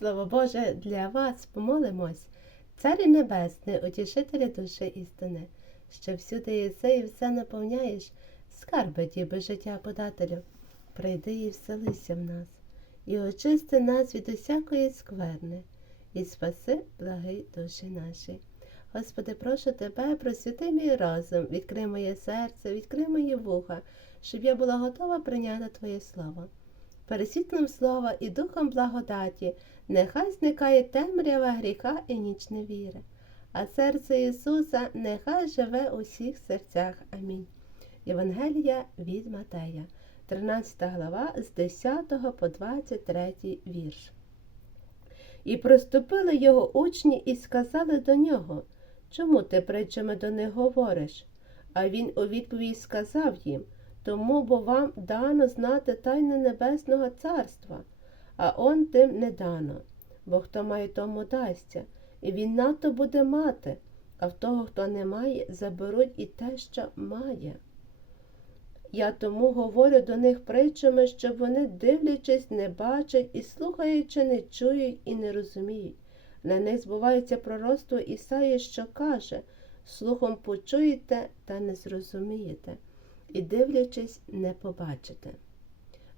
Слово Боже для вас помолимось, Царі Небесний, утішителя душі істини, що всюди єси і все наповняєш, скарби діби життя подателю. Прийди і вселися в нас, і очисти нас від усякої скверни, і спаси благий душі наші. Господи, прошу тебе, просвіти мій розум, відкрий моє серце, відкрий мої вуха, щоб я була готова прийняти Твоє Слово. Пересвітлим слова і духом благодаті, нехай зникає темрява гріха і ніч невіри, а серце Ісуса нехай живе у всіх серцях. Амінь. Євангелія від Матея, 13 глава з 10 по 23 вірш. І приступили його учні і сказали до нього, чому ти притчами до них говориш? А він у відповідь сказав їм, тому бо вам дано знати тайни Небесного Царства, а он тим не дано, бо хто має, тому дасться, і він надто буде мати, а в того, хто не має, заберуть і те, що має. Я тому говорю до них притчами, щоб вони, дивлячись, не бачать і слухаючи, не чують і не розуміють. На них збувається пророцтво Ісаї, що каже слухом почуєте та не зрозумієте, і, дивлячись, не побачите.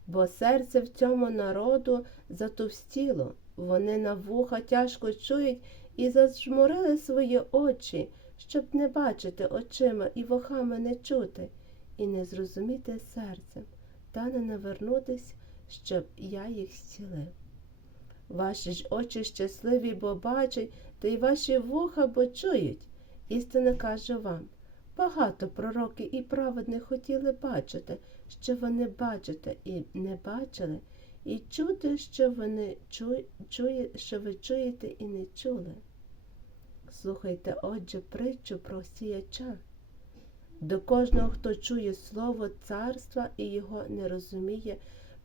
Бо серце в цьому народу затовстіло, вони на вуха тяжко чують і зажмурили свої очі, щоб не бачити очима і вухами не чути і не зрозуміти серцем, та не навернутись, щоб я їх зцілив. Ваші ж очі щасливі, бо бачать, та й ваші вуха бо чують. Істинно кажу вам, багато пророків і праведних хотіли бачити, що вони бачите і не бачили, і чути, що вони чує, чує, що ви чуєте і не чули. Слухайте, отже, притчу про сіяча. До кожного, хто чує слово царства і його не розуміє,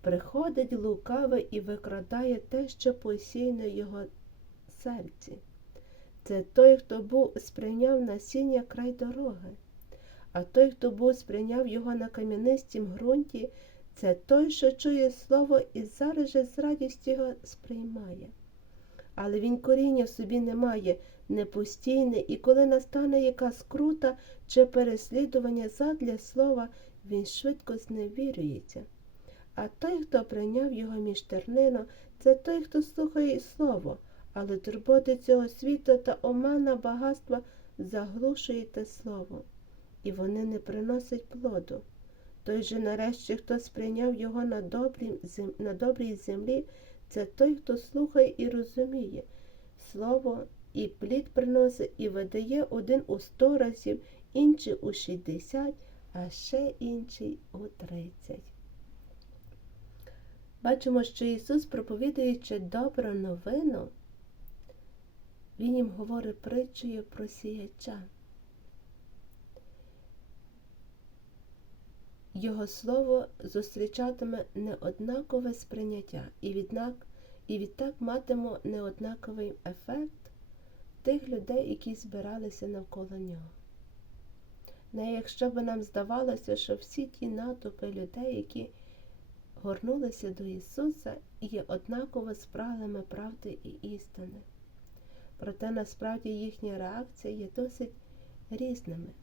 приходить лукавий і викрадає те, що посіяно його серці. Це той, хто був сприйняв насіння край дороги, а той, хто був сприйняв його на кам'янистім ґрунті, це той, що чує слово і зараз же з радістю його сприймає. Але він коріння в собі не має, непостійне, і коли настане якась крута чи переслідування задля слова, він швидко зневірюється. А той, хто прийняв його між тернину, це той, хто слухає слово, але турботи цього світу та омана багатства заглушує те слово, і вони не приносять плоду. Той же нарешті, хто сприйняв його на добрій, зем... на добрій землі, це той, хто слухає і розуміє слово і плід приносить і видає один у сто разів, інший у шістдесят, а ще інший у тридцять. Бачимо, що Ісус, проповідуючи добру новину, Він їм говорить притчею про сіяча. Його слово зустрічатиме неоднакове сприйняття і віднак, і відтак матиме неоднаковий ефект тих людей, які збиралися навколо нього. Не якщо б нам здавалося, що всі ті натовпи людей, які горнулися до Ісуса, є однаково спраглими правди і істини. Проте насправді їхня реакція є досить різними.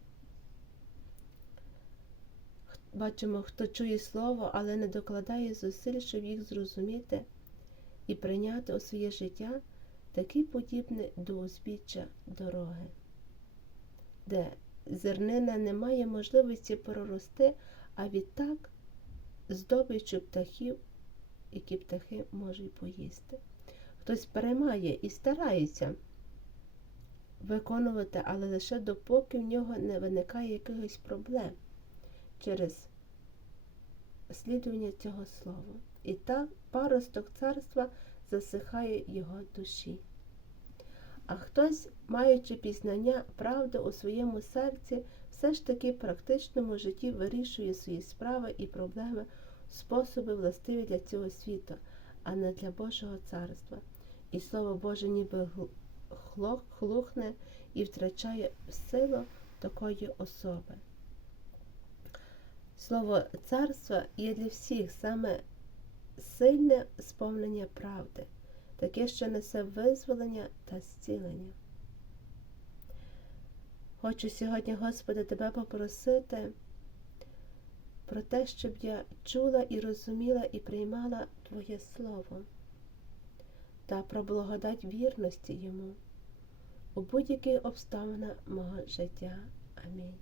Бачимо, хто чує слово, але не докладає зусиль, щоб їх зрозуміти і прийняти у своє життя, такий подібний до узбіччя дороги, де зернина не має можливості прорости, а відтак здобичу птахів, які птахи можуть поїсти. Хтось переймає і старається виконувати, але лише допоки в нього не виникає якихось проблем через слідування цього слова. І так паросток царства засихає його душі. А хтось, маючи пізнання правди у своєму серці, все ж таки в практичному житті вирішує свої справи і проблеми, способи властиві для цього світу, а не для Божого царства. І слово Боже ніби хлухне і втрачає силу такої особи. Слово царства є для всіх саме сильне сповнення правди. таке, що несе визволення та зцілення. Хочу сьогодні, Господи, Тебе попросити про те, щоб я чула і розуміла і приймала Твоє Слово та про благодать вірності Йому у будь-яких обставинах мого життя. Амінь.